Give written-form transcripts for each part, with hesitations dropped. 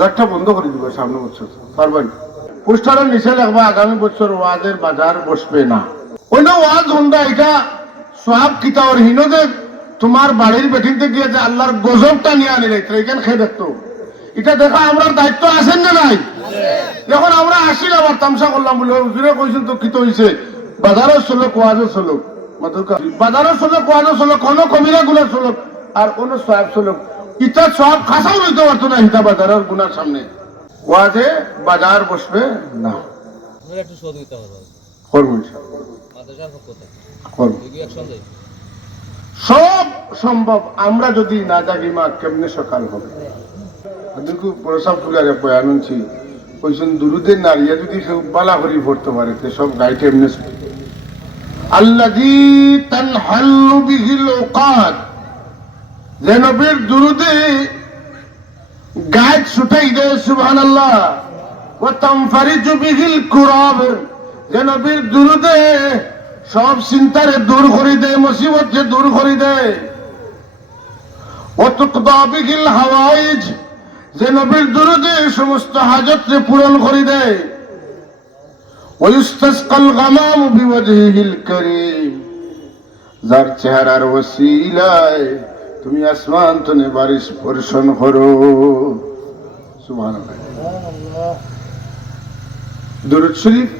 বাজারটা বন্ধ করে দিব সামনে বছর পারবেন। পোস্টারের নিচে লাগবে আগামী বছর ওয়াজের বাজার বসবে না। অন্য ওয়াজ হন্ডা এটা সব কিতাবর হিনদের তোমার বাড়ির বেঠিনতে গিয়ে যে আল্লাহর গজবটা নিয়ে আনি রাখতে এখানে খেয়ে দেখতো এটা দেখা আমরা দায়িত্ব আছেন না নাই? যখন আমরা আসি আবার তামসা করলাম বলে হুজুরে কইছেন তো কিতো হইছে বাজারও চলক ওয়াজও চলক বাজারও চলক ওয়াজও চলক কোনো কবিরা গুলা চলক আর কোনো সব চলক ইটা সব খাসাও লইতে পারতো না হিতা বাজারের গুনার সামনে ওয়াজে বাজার বসবে না। একটু সহযোগিতা সব সম্ভব আমরা যদি না জাগি মা কেমনে সকাল হবে। প্রসাব ফুলারে বয়ান আনছি কইছেন দুরুদের নারিয়া যদি কেউ বালা করি পড়তে পারে সব গাইতে এমনি আল্লাযী তানহাল্লু বিহিল উকাদ যে নবীর দুরুদে গায়ের ছুটাই দেয় সুবহানাল্লাহ ওয়া তানফারিজু বিহিল কুরাব যে নবীর দুরুদে সব চিন্তারে দূর করে দেয় মুসিবতকে দূর করে দেয় ওয়া তুকদা বিহিল হাওয়াইজ যে নবীর দুরুদে সমস্ত হাজতকে পূরণ করে দেয় ওয়াইস্তাসকাল গামাম বিওয়াজহিল কারীম যার চেহারার ওসিলায় তুমি আসমান তনে বারিশ বর্ষণ করো সুবহানাল্লাহ। দুরূদ শরীফ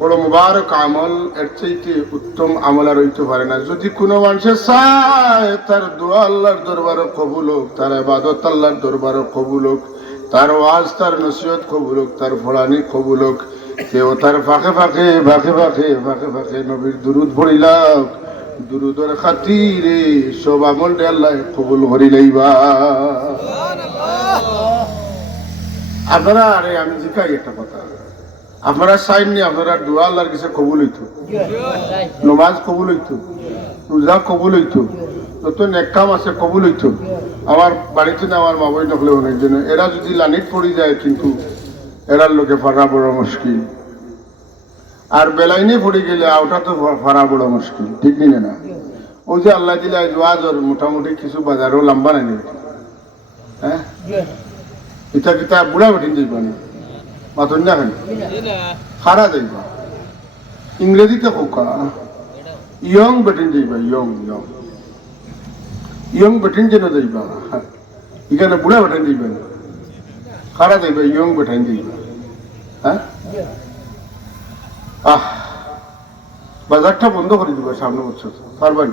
বড় মুবারক আমল, এর চাইতে উত্তম আমল আর হইতে পারে না। যদি কোনো মানুষের চায় তার দোয়া আল্লাহর দরবারে কবুল হোক, তার ইবাদত আল্লাহর দরবারে কবুল হোক, তার ওয়াজ তার নসিহত কবুল হোক, তার ফলানি কবুল হোক, কেউ তার ফাঁকে ফাঁকে ফাঁকে ফাঁকে ফাঁকে ফাঁকে নবীর দুরুদ পড়িলাম দুরুদের খাতিরে সব আমল আল্লাহ কবুল করি লইবা। আপনারা আরে আমি জিকাই একটা কথা, আপনারা চাইননি আপনারা দোয়া আল্লাহর কাছে কবুল হইতো, নমাজ কবুল হইতো, রোজা কবুল হইতো, যত নেক কাম আছে কবুল হইতো। আমার বাড়িতে না আমার মা বই নকলে অনেক জন্য এরা যদি লানিত পড়ি যায় কিন্তু এরার লোকে ফারা বড় মুশকিল, আর বেলাইনে পড়ে গেলে আওটা তো ফারা বড় মুশকিল, ঠিক নিলে না? ওই যে আল্লাহ দিলে ওয়াজর মোটামুটি কিছু বাজারও লম্বা নাই, হ্যাঁ ইটা কিতা বুড়া বেঠিন যাইবা না মাতন না কেন খারা যাইবা ইংরেজিতে কোকা ইয়ং বেঠিন যাইবা, ইয়ং ইয়ং ইয়ং বেঠিন যেন যাইবা, এখানে বুড়া বেঠান যাইবা না, খারা যাইবা ইয়ং বেঠান যাইবা। হ্যাঁ বাজারটা বন্ধ করে দিবা সামনে বছর পারবেন।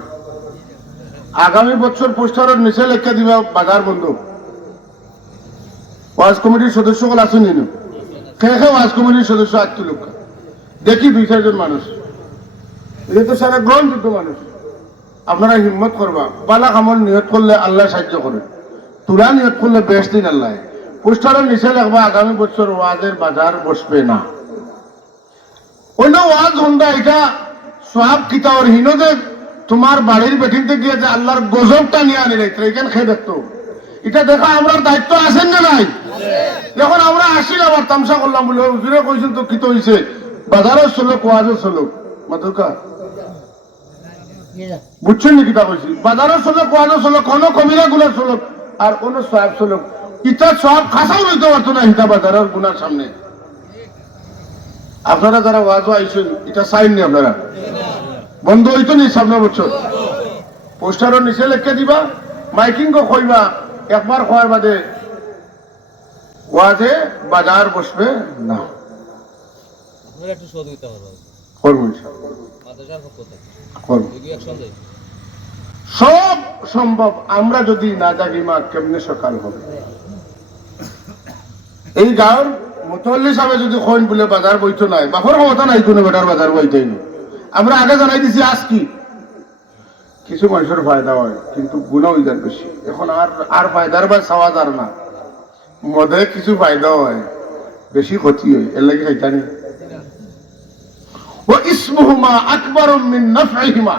আগামী বছর পোস্টারের নিচে লেখা দিবা বাজার বন্ধ। ওয়াজ কমিটির সদস্যগুলো আছেন নিন, খেয়ে খেয়ে ওয়াজ কমিটির সদস্য 8 লোক দেখি 2-4 জন মানুষ, এটা তো সারা গ্রহণযোগ্য মানুষ। আপনারা হিম্মত করবা, বালা কামল নিয়ত করলে আল্লাহ সাহায্য করে, তুলা নিয়ত করলে বেশ দিন আল্লাহ। পোস্টারের নিচে লাগবা আগামী বছর ওয়াজের বাজার বসবে না। অন্য ওয়াজ হন্ডা এটা সব কিতাবর হিনদের তোমার বাড়ির বেঠিনতে গিয়ে যে আল্লাহর গজবটা নিয়ে আনি রাখতে এখানে খেয়ে দেখতো এটা দেখা আমরা দায়িত্ব আছেন না নাই? যখন আমরা আসি আবার তামসা করলাম বলে হুজুরে কইছেন তো কিতো হইছে বাজারও চলক ওয়াজও চলক মাতুকা বুঝছেন নি কিতা কইছি? বাজারও চলক ওয়াজও চলক কোনো কবিরা গুলা চলক আর কোনো সব চলক ইটা সব খাসাও লইতে পারতো না হিতা বাজারের গুনার সামনে। আপনারা যারা ওয়াজও আইছেন এটা চাইননি, আপনারা বন্ধ হইতো নি সামনে বছর পোস্টারের নিচে লেখা দিবা, মাইকিং কইবা একবার খোয়ার বাদে ওয়াজে বাজার বসবে না। একটু সহযোগিতা সব সম্ভব আমরা যদি না জাগি মা কেমনে সকাল হবে। এই গাঁর মুতল্লি সাহেব যদি কইন বলে বাজার বইতো নাই, বাপর ক্ষমতা নাই কোনো বেটার বাজার বইতেই না। আমরা আগে জানাই দিছি আজ কি কিছু মানুষের ফায়দা হয় কিন্তু গুণা হয়ে যায় বেশি। এখন আর ফায়দার বা চাওয়া যার না, মদে কিছু ফায়দা হয় বেশি ক্ষতি হয়, এর লাগে খাইতানি ও ইসমুহুমা আকবার মিন নাফইহিমা।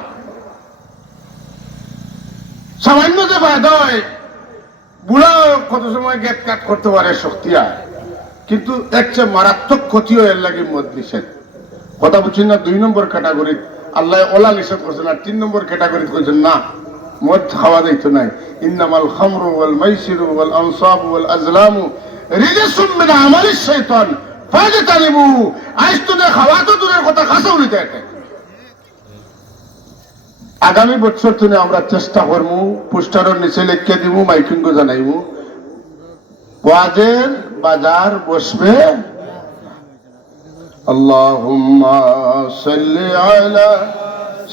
সামান্য যে ফায়দা হয় বুড়া কত সময় গেট কাট করতে পারে শক্তি হয়, কিন্তু এর চেয়ে মারাত্মক ক্ষতি হয় এর লাগে মদ নিষেধ। কথা বুঝছেন না? 2 নম্বর ক্যাটাগরি আল্লাহ ওলা নিষেধ করছেন, আর 3 নম্বর ক্যাটাগরি করছেন না মদ খাওয়া যাইতো নাই। ইন্নামাল খামরু ওয়াল মাইসিরু ওয়াল আনসাবু ওয়াল আজলামু রিজসুম মিন আমালিশ শাইতান ফাজতানিবু। আজ তো খাওয়া তো দূরের কথা, খাসাও নিতে এটা। আগামী বছর থেকে আমরা চেষ্টা করবো, পোস্টারের নিচে লিখে দিব, মাইকিং জানাইব, ওয়াজের বাজার বসবে। আল্লাহুম্মা সাল্লি আলা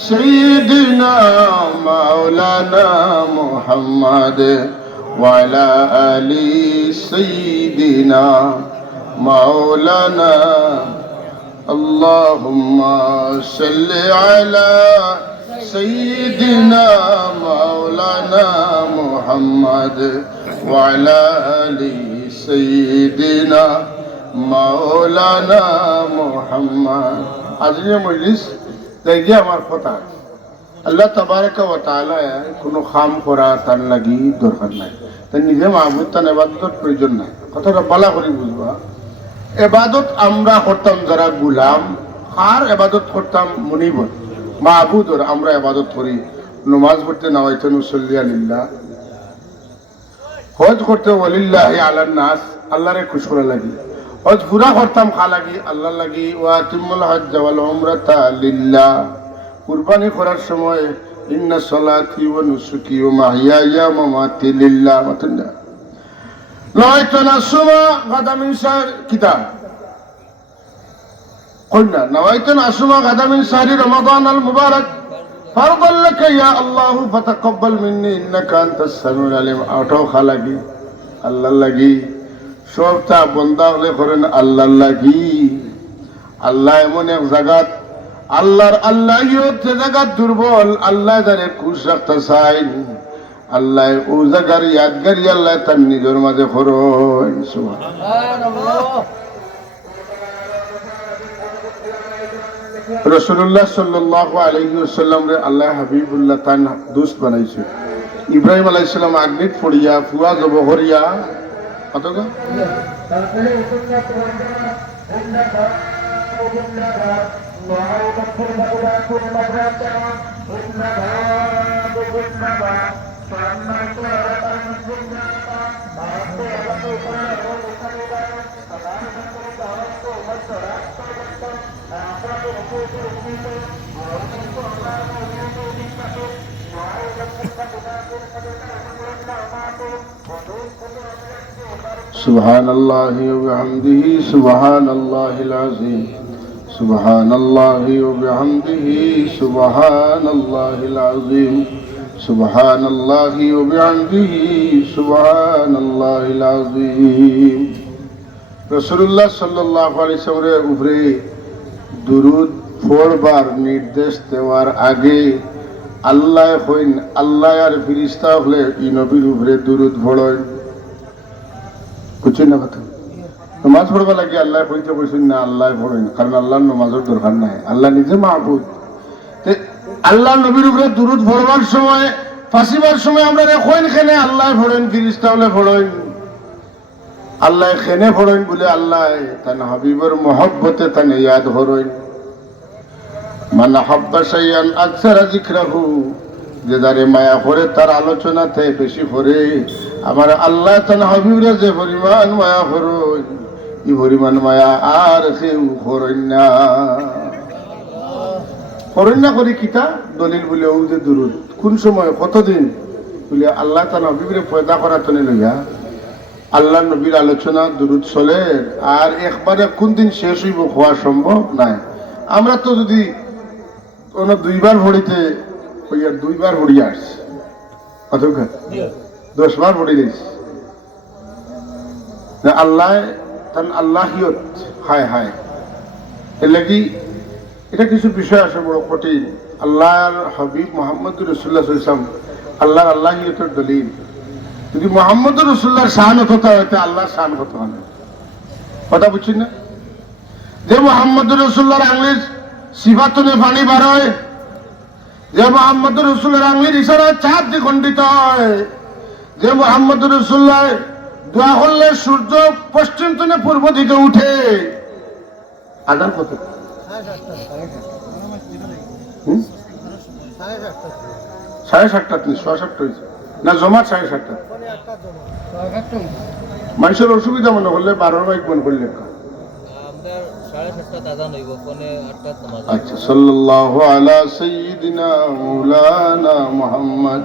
সাইয়্যিদিনা মাওলানা মুহাম্মাদ ওয়া আলা আলি সাইয়্যিদিনা মাওলানা। আল্লাহুম্মা সাল্লি আলা سيدنا مولانا محمد وعلى آل سيدنا مولانا محمد। আজকে মজলিস দেখি আমার কথা, আল্লাহ তাবারাকা ওয়া তাআলা কোনো খাম করা তার লাগি দরকার নাই, তাই নিজে মাহবুব তার ইবাদতের প্রয়োজন নাই। কথাটা বলা করে বুঝবা, ইবাদত আমরা করতাম যারা গুলাম, আর ইবাদত করতাম মুনিবর মাহবুদর। আমরা ইবাদত করি, নামাজ পড়তে নাওয়াইতুন মুসাল্লি লিল্লাহ, হজ করতে ওয়ালিল্লাহি আলান নাস, আল্লাহরে খুশ করা লাগি। হজ পুরা করতাম খা লাগি, আল্লাহ লাগি। ওয়া তিমুল হজ ওয়াল উমরাতা লিল্লাহ। কুরবানি করার সময় ইন্না সালাতি ওয়া নুসুকি ওয়া মাহইয়ায়া ওয়া মামাতি লিল্লাহ। মাতাল্লাহ নাওয়াইতুন আসুমা গাদা মিন শাহর কিতাব قلنا نويت أن أصوم غدا من شهر رمضان المبارك فرضا لك يا الله فتقبل مني إنك أنت السميع العليم। أوتو خلاقي الله لگি সবটা বন্ধা হলে করেন আল্লাহ লাগি। আল্লাহ এমন এক জায়গাত, আল্লাহর আল্লাহিয়ত যে জায়গাত দুর্বল, আল্লাহ যারে খুশ রাখতে চাইন, আল্লাহ ও জায়গার ইয়াদগারি আল্লাহ তার নিজের মাঝে করেন। সুবহানাল্লাহ। রাসূলুল্লাহ সাল্লাল্লাহু আলাইহি ওয়াসাল্লাম রে আল্লাহ হাবিবুল্লাহ তান দোস্ত বানাইছে। ইব্রাহিম আলাইহিস সালাম আগ্নিত পড়িয়া ফুয়া জব হরিয়া কতগা سبحان الله وبحمده سبحان الله العظيم سبحان الله وبحمده سبحان الله العظيم سبحان الله وبحمده سبحان الله العظيم। রাসূলুল্লাহ সাল্লাল্লাহু আলাইহি ওয়াসাল্লামের উপরে দুরূদ পড়বার নির্দেশ দেওয়ার আগে আল্লাহ কইন, আল্লাহ আর ফেরেশতা হলে এই নবীর উপরে দুরূদ পড়েন। বুঝছেন না কথা? নামাজ পড়বা লাগে আল্লাহ কইতে বলছেন না, আল্লাহ পড়েন, কারণ আল্লাহর নামাজের দরকার নাই, আল্লাহ নিজে মাহবুব। আল্লাহ নবীর উপরে দুরূদ পড়বার সময়, ফাঁসিবার সময় আমরা কইন খেনে আল্লাহ পড়েন, ফেরেশতা হলে পড়েন। আল্লাহ খেনে পড়েন বলে আল্লাহ তান হাবিবের মহব্বতে তানে ইয়াদ করেন। মান হাব্বা শাইআন আকসারা যিকরাহু, যে যারে মায়া করে তার আলোচনাতে বেশি করে। আমার আল্লাহ তান হাবিবরে যে পরিমাণ মায়া করেন, এই পরিমাণ মায়া আর কেউ করেন না। করেন না করি কিতা দলিল বলে ও যে দুরূদ কোন সময় কতদিন বলে আল্লাহ তান হাবিবরে পয়দা করা তনে লইয়া আল্লাহ নবীর আলোচনা দুরূদ চলে, আর একবারে কোন দিন শেষ হইব হওয়া সম্ভব নাই। আমরা তো যদি কোনো দুইবার ভরিতে হইয়ার দুইবার ভরি আসছি, কত 10 বার ভরি দিয়েছি। আল্লাহ তান আল্লাহিয়ত হায় হায় এর লাগি এটা কিছু বিষয় আছে বড় কঠিন। আল্লাহর হাবিব মুহাম্মদুর রাসূলুল্লাহ সাল্লাল্লাহু আলাইহি ওয়াসাল্লাম আল্লাহর আল্লাহিয়তের দলিল। যদি মুহাম্মদুর রাসূলুল্লাহর শান হতে হইতে আল্লাহর শান হতে হয় না। কথা বুঝছেন না? যে মুহাম্মদুর রাসূলুল্লাহর আঙ্গুলের সিফাতুনে পানি বার হয়, যে মুহাম্মদুর রাসূলুল্লাহর আঙ্গুলের ইশারায় চাঁদ দ্বিখণ্ডিত হয়, যে মুহাম্মদুর রাসূলুল্লাহ দোয়া করলে সূর্য পশ্চিম থেকে পূর্ব দিকে উঠে। আদান কত? 7:30 7:30 হয়েছে না, জমা 7:30। মানুষের অসুবিধা মনে করলে 12 মাইক মনে করলে আমরা 7:30 দাদা নইব কোনে 8টা নামাজ আচ্ছা সাল্লাল্লাহু আলা সাইয়্যিদিনা মাওলানা মুহাম্মদ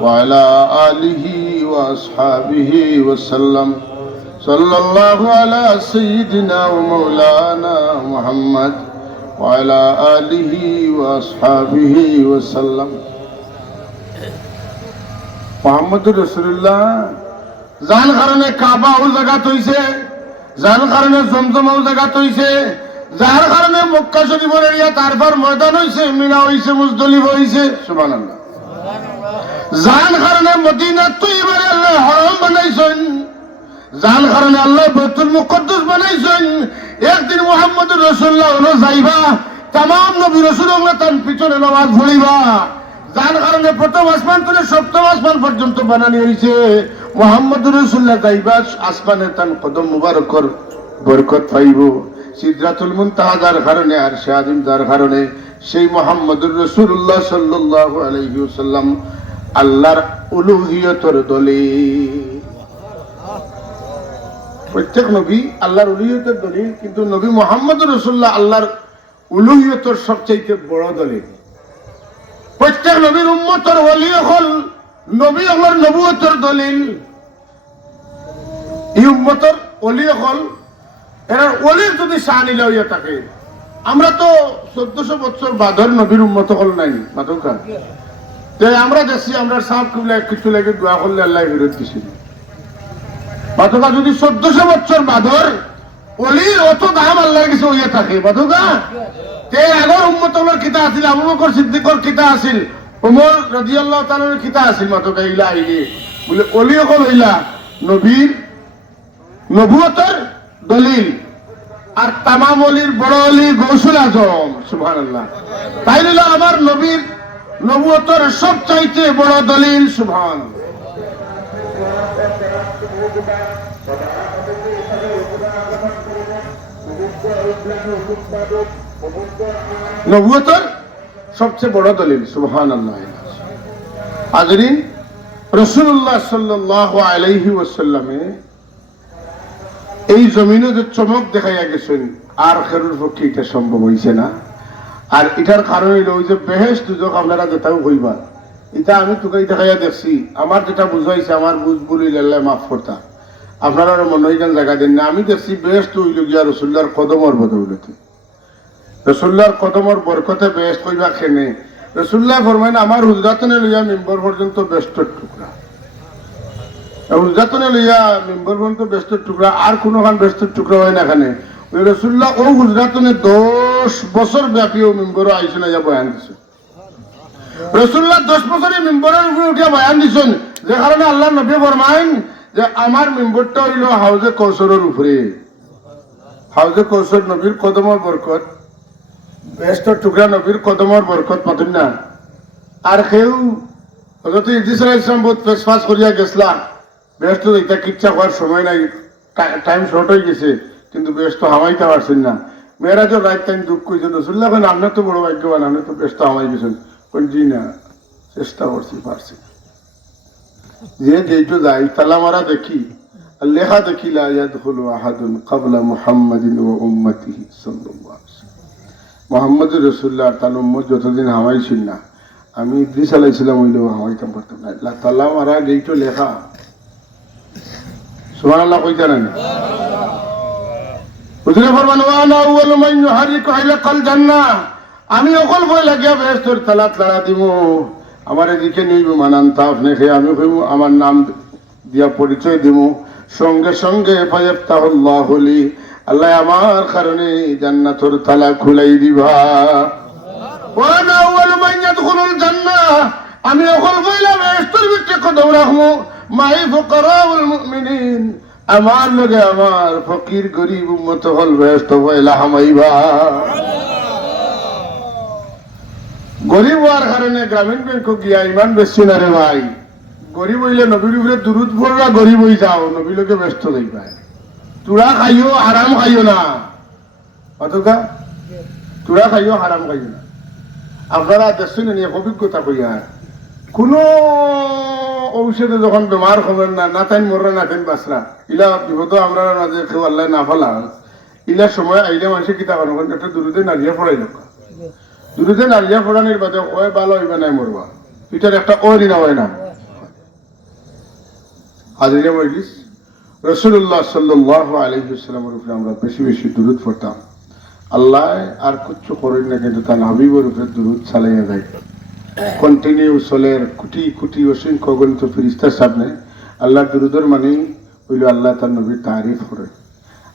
ওয়া আলা আলিহি ওয়া আসহাবিহি ওয়া সাল্লাম সাল্লাল্লাহু আলা সাইয়্যিদিনা মাওলানা মুহাম্মদ ওয়া আলা আলিহি ওয়া আসহাবিহি ওয়া সাল্লাম মুহাম্মদুর রাসূলুল্লাহ যার কারণে কাবা ও জায়গা হইছে, যার কারণে জমজম ও জায়গা হইছে, যার কারণে মক্কা শরীফের এরিয়া তারপর ময়দান হইছে, মিনা হইছে, মুজদলিফা হইছে, সুবহানাল্লাহ। যার কারণে মদিনা তৈয়বার আল্লাহ হরম বানাইছেন, যার কারণে আল্লাহ বাইতুল মুকদ্দাস বানাইছেন। একদিন মুহাম্মদুর রাসূলুল্লাহ হলো যাইবা तमाम নবী রাসূলুল্লাহ তার পিছনে নামাজ পড়িবা, যার কারণে প্রথম আসমান থেকে সপ্তম আসমান পর্যন্ত বানানি হয়েছে। মুহাম্মদুর রাসূলুল্লাহ যাইবা আসমানে তার কদম মুবারকর বরকত পাইব। সিদরাতুল মুনতাহা যার কারণে আর শাহাদিম যার কারণে সেই মুহাম্মদুর রাসূলুল্লাহ সাল্লাল্লাহু আলাইহি ওয়াসাল্লাম আল্লাহর উলুহিয়তের দলিল। প্রত্যেক নবী আল্লাহর উলুহিয়তের দলিল, কিন্তু নবী মুহাম্মদুর রাসূলুল্লাহ আল্লাহর উলুহিয়তের সবচেয়ে বড় দলিল। প্রত্যেক নবীর উম্মতের ওলি হল নবী আল্লাহর নবুয়তের দলিল। এই উম্মতের ওলি হল এরা ওলির যদি শানিলা হইয়া থাকে। আমরা তো 1400 বছর বাদর নবীর উম্মত হল নাই মাতকা, যে আমরা দেখছি আমরা সাপ কিবলা কিছু লাগে দোয়া করলে আল্লাহ ফেরত দিছিল মাতকা। যদি 1400 বছর বাদর ওলির অত দাম আল্লাহর কাছে হইয়া থাকে মাতকা, তে আগর উম্মতর কিতা আছিল, আবু বকর সিদ্দিকর কিতা আছিল, ওমর রাদিয়াল্লাহু তাআলার কিতা আছিল মাতকা। ইলা আইলে বলে ওলি হল হইলা নবীর নবুয়তের দলিল, আর তামাম ওলির বড় ওলি গৌসুল আজম, সুবহানাল্লাহ। তাই হইল আমার নবীর নবুয়তের সবচাইতে বড় দলিল, সুবহানাল্লাহ। নবুয়তের সবচেয়ে বড় দলিল, সুবহানাল্লাহ। হাজরিন, রাসূলুল্লাহ সাল্লাল্লাহু আলাইহি ওয়াসাল্লামে এই জমিনে যে চমক দেখাইয়া গেছেন আর খেরুর পক্ষে এটা সম্ভব হইছে না। আর এটার কারণ হইল ওই যে বেহেশত দুজক আপনারা যেটাও কইবা, এটা আমি তোকে দেখাইয়া দেখছি। আমার যেটা বুঝাইছে আমার বুঝ বলি আল্লাহ মাফ করতা, আপনারা মনে হয় জায়গা দেন না। আমি দেখছি বেহেশত হইল গিয়া রাসূলুল্লাহর কদমর বদৌলতে, রাসূলুল্লাহর কদমর বরকতে বেহেশত কইবা খেনে। রাসূলুল্লাহ ফরমাইন আমার হুজরাতনে লইয়া মিম্বর পর্যন্ত বেহেশতের টুকরা, হুজরাতনে লইয়া মিম্বর পর্যন্ত বেহেশতের টুকরা, আর কোনোখান বেহেশতের টুকরা হয় না এখানে। ওই রাসূলুল্লাহ ও হুজরাতনে 10 বছর ব্যাপী ও মিম্বর আইসে না বয়ান দিছে। রাসূলুল্লাহ 10 বছরে মিম্বরের উপরে উঠিয়া বয়ান দিছেন, যে কারণে আল্লাহ নবী ফরমাইন যে আমার মিম্বরটা হইল হাউজে কৌসরের উপরে। হাউজে কৌসর নবীর কদমর বরকত, বেহেশতের টুকরা নবীর কদমর বরকত পাতেন না। আর কেউ হযরত ইদ্রিস আলাইহিস সালাম বহুত ফেসফাস করিয়া গেছলা, বেহেশত এটা কিচ্ছা হওয়ার সময় নাই, টাইম শর্ট হয়ে গেছে, কিন্তু বেহেশত হামাইতে পারছেন না। মেয়েরাজের রাত টাইম দুঃখ করেছেন। রাসূলুল্লাহ বলেন আপনি তো বড় ভাগ্যবান, আপনি তো বেহেশত হামাই গেছেন। জি না, চেষ্টা করছি, পারছি যে যেইটা যাই তালা মারা দেখি লেখা দেখি লা ইয়াদখুলু আহাদুন ক্বাবলা মুহাম্মাদিন ওয়া উম্মতিহি সাল্লাল্লাহু আলাইহি ওয়াসাল্লাম। মুহাম্মদুর রাসূলুল্লাহ তার উম্মত যতদিন হামাইছেন না, আমি ইদ্রিস আলাইহিস সালাম হইলেও হামাইতাম পারতাম না। তালা মারা যেইটা লেখা, সুবহানাল্লাহ কইতা না হুজুরে ফরমান ওয়া আনা আউয়ালু মান ইউহারিকু হাইলাকাল জান্নাহ, আমি অকল বই লাগিয়া বেহেশতের তালাত লড়া দিমু। আমার এদিকে নিব মানান তা আপনি খেয়ে আমি কইব আমার নাম দিয়া পরিচয় দিব, সঙ্গে সঙ্গে ফায়াফতাহুল্লাহু লি, আল্লাহ আমার কারণে জান্নাতের তালা খুলাই দিবা। ওয়া আনা আউয়ালু মান ইয়াদখুলুল জান্নাহ, আমি অকল বইলা বেহেশতের ভিতরে কদম রাখমু মাই ফুকারাউল মুমিনিন, আমার লগে আমার ফকির গরিব উম্মত হল বেহেশত পয়লা হামাইবা। গরিব হওয়ার কারণে গ্রামীণ ব্যাংক গিয়া ইমান বেশি না রে ভাই। গরিব হইলে নবীর উপরে দুরুদ পড়া, গরিব হয়ে যাও, নবী লোকে ব্যস্ত যাইবা। তুরা খাইও হারাম খাইও না, অতকা তুরা খাইও হারাম খাইও না। আপনারা দেখছেন অভিজ্ঞতা কইয়া, কোন ঔষধে যখন বেমার হবেন না, না তাই মররা না তাই বাঁচরা, ইলা বিপদ আমরা মাঝে কেউ আল্লাহ না ফেলা, ইলা সময় আইলে মানুষের কিতা করেন একটা দুরুদে নারিয়া ফোড়াই লোক, দুরুদে নারিয়া ফোড়ানির বাদে ওই ভালো হইবে নাই মরবা, এটার একটা ওই না হয় না। হাজিরে মজলিস, রাসূলুল্লাহ সাল্লাল্লাহু আলাইহি ওয়াসাল্লামের উপরে আমরা বেশি বেশি দুরুদ পড়তাম। আল্লাহ আর কিচ্ছু করেন না, কিন্তু তার হাবিবের উপরে দুরুদ চালাইয়া যায় কন্টিনিউ চলের কোটি কোটি অসংখ্য গণিত ফেরেশতার সামনে আল্লাহ দুরুদের মানে হইল আল্লাহ তার নবীর তারিফ করে।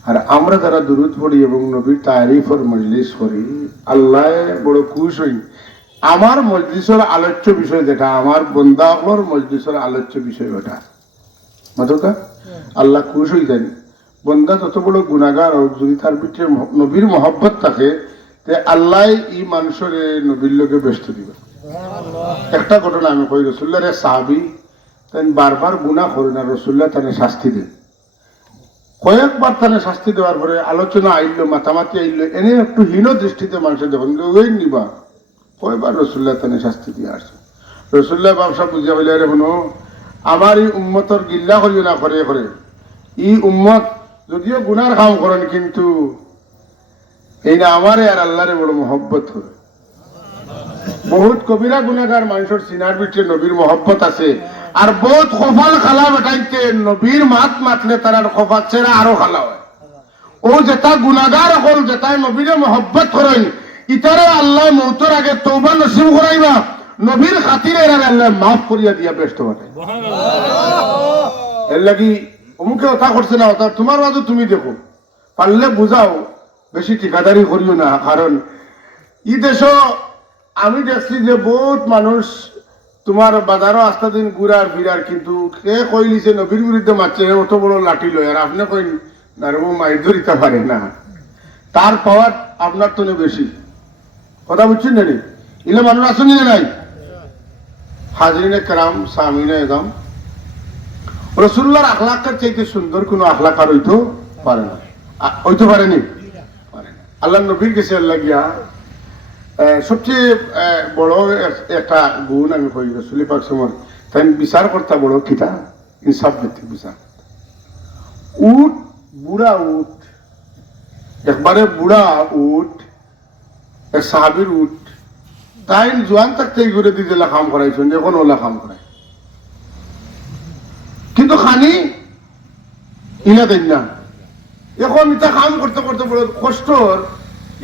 আর আমরা যারা দুরুদ পড়ি এবং নবীর তারিফের মজলিস করি, আল্লাহ বড় খুশ হই। আমার মজলিসের আলোচ্য বিষয় যেটা, আমার বন্দাহর মজলিসের আলোচ্য বিষয় ওটা মাথা, আল্লাহ খুশ হয়ে যান। বন্দা যত বড় গুণাগার হোক, যদি তার ভিতরে নবীর মহব্বত থাকে, তে আল্লাহ এই মানুষের নবীর লোকে ব্যস্ত দিবে। একটা ঘটনা আমি কই, রসুল্লাহর এক সাহাবী তেন বারবার গুনাহ করেন আর রসুল্লাহ তাকে শাস্তি দেন। কয়েকবার তাকে শাস্তি দেওয়ার পরে আলোচনা আইল, মাতামাতি আইল, এনে একটু হীন দৃষ্টিতে মানুষের যখন ওই নিবা, কয়েকবার রসুল্লাহ তাকে শাস্তি দিয়ে আসছে। রসুল্লাহ ব্যবসা বুঝিয়া বলে, আরে শুনো, আমার এই উম্মতর গিল্লা করিও না করে করে, এই উম্মত যদিও গুনার কাম করেন, কিন্তু এই না আমারে আর আল্লাহরে বড় মহব্বত করে। বহুত কবিরা গুনাহগার মানুষের সিনার ভিতরে নবীর মহব্বত আছে, আর বহুত খফাল খালা বেটাইতে নবীর মাত মাতলে তার খফাত ছেড়া আরো খালা হয়। ও যেটা গুনাহগার হল, যেটা নবীরে মহব্বত করেন, ইতারে আল্লাহ মৌতের আগে তওবা নসিব করাইবা, নবীর খাতিরে এর আল্লাহ মাফ করিয়া দিয়া ব্যস্ত বাটে। এর লাগি অমুকে কথা করছে না, ওটা তোমার মাঝে তুমি দেখো, পারলে বুঝাও, বেশি ঠিকাদারি করিও না। কারণ ই দেশ আমি দেখছি যে বহুত মানুষ তোমার বাজারও আস্তা দিন ঘুরার ফিরার, কিন্তু কে কইলিছে নবীর বিরুদ্ধে মারছে, অত বড় লাঠি লয়, আর আপনি কই না রে মাইর ধরিতে পারে না, তার পাওয়ার আপনার তো বেশি। কথা বুঝছেন না? এলে মানুষ আসেনি না নাই? হাজরিনে কেরাম, সামিনে এদম, রসুল্লাহর আখলাকের চাইতে সুন্দর কোনো আখলাক আর হইতে পারে না, হইতে পারেনি। আল্লাহ নবীর কাছে আল্লাহ গিয়া সবচেয়ে বড় একটা গুণ আমি কই, রসুল পাক সময় তাই বিচার করতে বড় কিতা ইনসাফ ভিত্তিক বিচার। উট, বুড়া উট, একবারে বুড়া উট, এক সাহাবির উট, তাই জোয়ান থাকতে ঘুরে দিতে কাম করাইছেন, এখন ওলা কাম করাই, কিন্তু খানি ইনা দেন না। এখন এটা কাম করতে করতে বড় কষ্টর,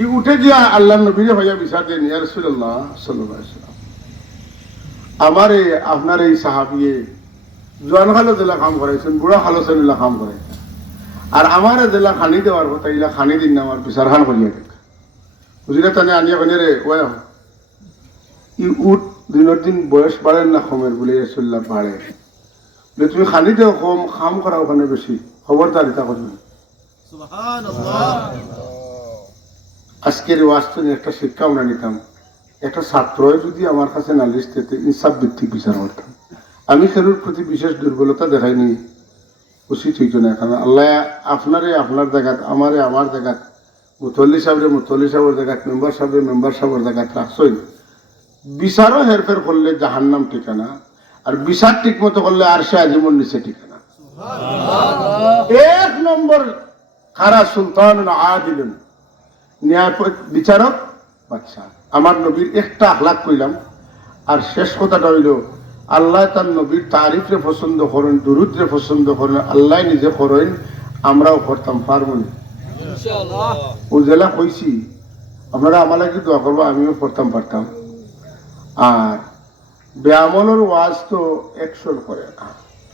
ই উঠে গিয়া আল্লাহ নবীরে হইয়া বিচার দেন, ইয়া রাসূলুল্লাহ সাল্লাল্লাহু আলাইহি ওয়াসাল্লাম, আমারে আপনার এই সাহাবিয়ে জোয়ান খালো জেলা কাম করাইছেন, বুড়া খালো সেলা কাম করাইছেন, আর আমার জেলা খানি দেওয়ার কথা, ইলা খানি দিন না, আমার বিচার খান করিয়া দেখ বুঝলে তানে আনিয়া কেন রে ওয়া ই উঠ দিনের দিন বয়স বাড়েন না কমের বলে রাসূলুল্লাহ বাড়ে, তুমি খানি দেও কম, খাম করা ওখানে বেশি, খবরদার এটা করবেন। আজকের ওয়াজটা একটা শিক্ষা আমরা নিতাম, একটা ছাত্র যদি আমার কাছে নালিশ দিতে ইনসাফ ভিত্তিক বিচার করতাম, আমি খেলুর প্রতি বিশেষ দুর্বলতা দেখাইনি, উচিত হইত না। কারণ আল্লাহ আপনারে আপনার জায়গাত, আমারে আমার জায়গাত, মুতল্লি সাহেবের মুতল্লি সাহেবের জায়গাত, মেম্বার সাহেবের মেম্বার সাহেবের জায়গাত রাখছই। বিচারও হেরফের করলে জাহান্নাম ঠিকানা, আর বিচার ঠিক মতো করলে আর সে আজীবন নিচে ঠিকানা। এক নম্বর খারা সুলতান আদিলুন, ন্যায় বিচারক বাদশা। আমার নবীর একটা আখলাক কইলাম, আর শেষ কথাটা হইল আল্লাহ তার নবীর তারিফরে পছন্দ করেন, দুরুদরে পছন্দ করেন, আল্লাহ নিজে করেন, আমরাও করতাম পারবো না। ও জেলা কইছি আপনারা আমার লাগে দোয়া করবো, আমিও পড়তাম পারতাম। আর ব্যামলের ওয়াজ তো অ্যাকশন করে না,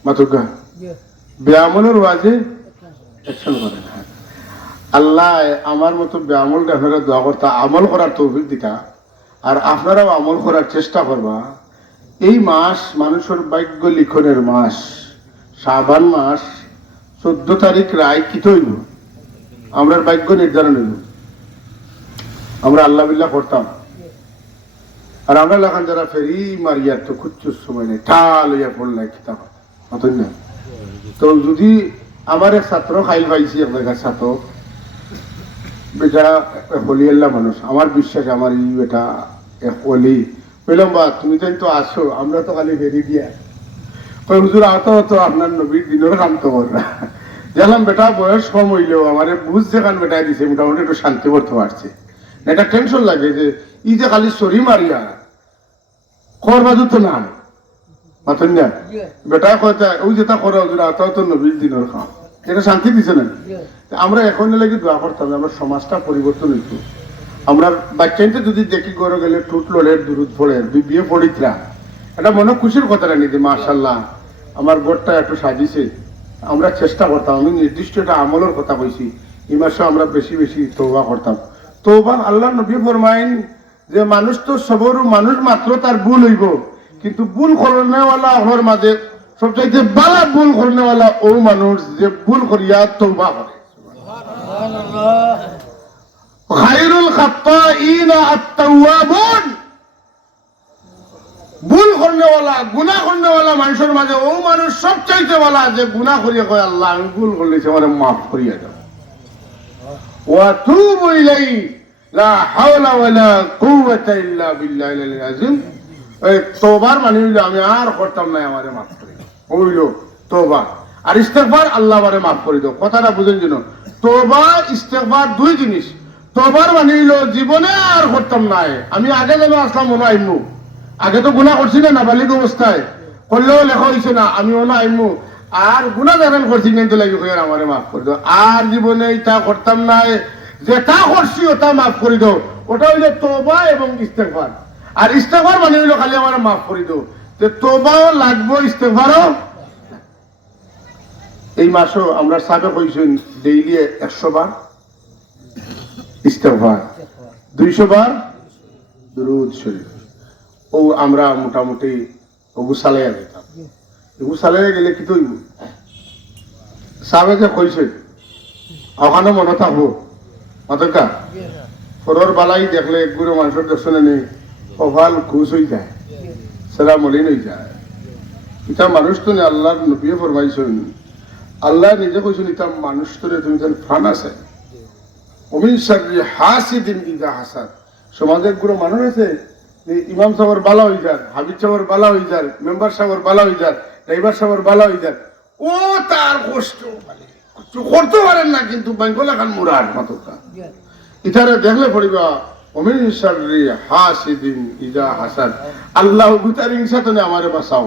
মাতুকা ব্যামলের ওয়াজে অ্যাকশন করে না। আল্লাহ আমার মতো ব্যামলটা আপনারা দোয়া করতা, আমল করার তৌফিক দিতা, আর আপনারাও আমল করার চেষ্টা করবা। এই মাস মানুষের ভাগ্য লিখনের মাস, শাবান মাস 14 তারিখ রায় কি হইব, আমরা ভাগ্য নির্ধারণ হইব। আমরা আল্লাহ বিল্লাহ করতাম, আর আমরা লেখান যারা ফেরি মারিয়ার তো খুচ্ছুর সময় নেই, ঠাল হইয়া পড়লাই কিতাব অতই না। তো যদি আমার এক ছাত্র খাইল পাইছি, আপনার কাছে ছাত্র বেচারা হলি আল্লাহ মানুষ, আমার বিশ্বাস আমার ই বেটা এক অলি বললাম, বা তুমি তো আসো, আমরা তো খালি ফেরি দিয়া কই হুজুর আত তো আপনার নবীর দিনের কাম তো কর দেখলাম বেটা বয়স কম হইলেও আমার বুঝ যেখান বেটাই দিছে মোটামুটি একটু শান্তি করতে পারছে না। এটা টেনশন লাগে যে ই যে খালি সরি মারিয়া করবা তো না মাথন না বেটা কয়টা ওই যেটা করে হুজুর আত তো নবীর দিনের কাম, এটা শান্তি দিছে না। আমরা এখন লাগি দোয়া করতাম আমরা সমাজটা পরিবর্তন হইতো। আমরা বাচ্চাইতে যদি দেখি ঘরে গেলে টুট লড়ের দুরুদ ফোড়ে বিয়ে পড়িতরা এটা মনে খুশির কথা রানি যে মাশাল্লাহ আমার গোটটা একটু সাজিছে। আমরা চেষ্টা করতাম, আমি নির্দিষ্ট একটা আমলের কথা কইছি, এই মাসে আমরা বেশি বেশি তওবা করতাম। তওবা আল্লাহ নবী ফরমাইন যে মানুষ তো সবর মানুষ মাত্র তার ভুল হইব, কিন্তু ভুল করনেওয়ালা ওর মাঝে সবচাইতে বালা ভুল করনেওয়ালা ও মানুষ যে ভুল করিয়া তওবা করে। খায়রুল খাত্তাইনা আত-তাওয়াবুন, ভুল করনেওয়ালা গুনাহ করনেওয়ালা মানুষের মাঝে ও মানুষ সবচাইতে বলা যে গুনাহ করিয়া কয় আল্লাহ আমি ভুল করলেছি আমারে মাফ করিয়া দাও। ওয়া তুবু ইলাইহি লা হাওলা ওয়ালা কুওয়াতা ইল্লা বিল্লাহিল আযীম। এই তওবার মানে হইলো আমি আর করতাম না, আমারে মাফ করে দাও, হইলো তওবা। আর ইস্তেগফার আল্লাহ আমারে মাফ করে দাও, কথাটা বুঝেন যেন। তওবা ইস্তেগফার দুই জিনিস। তওবার মানে হইলো জীবনে আর করতাম না, আমি আগে যেন আসলাম মনে আইমু, আগে তো গুনাহ করছি না নাবালিগ অবস্থায়, করলেও লেখা হয়েছে না আমি মনে আইমু, আর গুনাহ যখন করছি কিন্তু লাগি কই আমারে মাফ করে দাও, আর জীবনে এটা করতাম না, যেটা করছি ওটা মাফ করে দাও। ওটা হইলো তওবা এবং ইস্তেগফার। আর ইস্তেগফার মানে হইলো খালি আমারে মাফ করে দাও। তো তওবাও লাগবো ইস্তেগফারও। এই মাসও আমরা সাবে কইছেন ডেইলি 100 বার ইস্তেগফার, 200 বার দুরূদ শরীফ। ও আমরা মোটামুটি গুছালাইয়া যেতাম। গুছালাইয়া গেলে কি তৈব সাবে যে কইছে ওখানে মনে থাকবো মাতকা ফরর বালাই দেখলে একগুলো মানুষের দর্শনে নেই কপাল খুশ হয়ে যায়, সেরা মলিন হয়ে যায়। এটা মানুষ তো নেই, আল্লাহর নবী ফরমাইছেন, আল্লাহ নিজে কইছেন এটা মানুষ তো তুমি যেন ফান আছে অমিন শাররি হাসিদিন ইযা হাসাদ। সমাজে একগুলো মানুষ আছে ইমাম সাহেবের বালা হয়ে যান, হাবিব সাহেবের বালা হয়ে যান, মেম্বার সাহেবের বালা হয়ে যান, ড্রাইভার সাহেবের বালা হয়ে যান, ও তার কষ্ট করতে পারেন না, কিন্তু বেঙ্গল এখন মুরাদ মাতকা ইতারে দেখলে পড়িবা অমিন শাররি হাসিদিন ইযা হাসাদ। আল্লাহ গুতার ইনসাতনে আমারে বাঁচাও,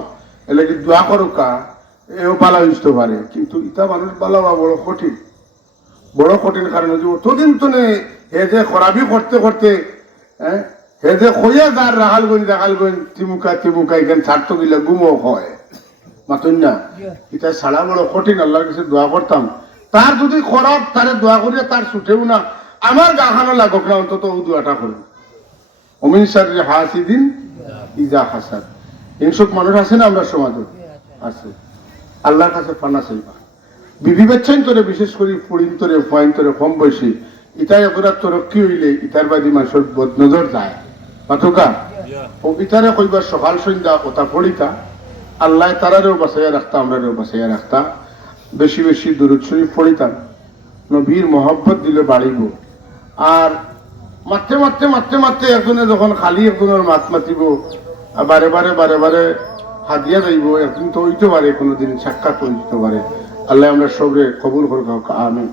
এলে কি দোয়া করো কা এও বালা হইতে পারে, কিন্তু ইটা মানুষ বালা হওয়া বড় কঠিন, বড় কঠিন। কারণ যে অতদিন তো নেই হে যে খরাবি করতে করতে হ্যাঁ হে যে খইয়া যার রাখালগঞ্জ তিমুকা এখানে ছাড়তো গিলা গুমো হয় মাতুন না, এটা ছাড়া বড় কঠিন। আল্লাহর কাছে দোয়া করতাম তার যদি খরাব তারে দোয়া করিয়া তার ছুটেও না, আমার গাখানো লাগুক না, অন্তত ও দোয়াটা করুন। অমিন শাররি হাসিদিন ইযা হাসাদ। হিংসুক মানুষ আছে না আমরা সমাজে আছে, আল্লাহর কাছে ফানা চাইবা বিবি বাচ্চাইন তোরে, বিশেষ করে ফুড়িন তোরে ফয়েন তোরে কম বয়সী ইটাই এগুলা তরক্কি হইলে ইটার বাদী মানুষের বদনজর যায় মাথুকা। ও ইটারে কইবার সকাল সন্ধ্যা ওটা পড়িতা, আল্লাহ তারারেও বাঁচাইয়া রাখতা, আমরারেও বাঁচাইয়া রাখতা। বেশি বেশি দুরূদ শরীফ পড়িতাম, নবীর মহব্বত দিলে বাড়িব। আর মারতে মারতে মারতে মারতে একজনে যখন খালি একজনের মাত মাতিব, বারে বারে বারে বারে হাদিয়া যাইব, একদিন তো হইতে পারে, কোনোদিন সাক্ষাৎ হইতে পারে। আল্লাহ আমরা সবরে কবুল করুক, আমিন।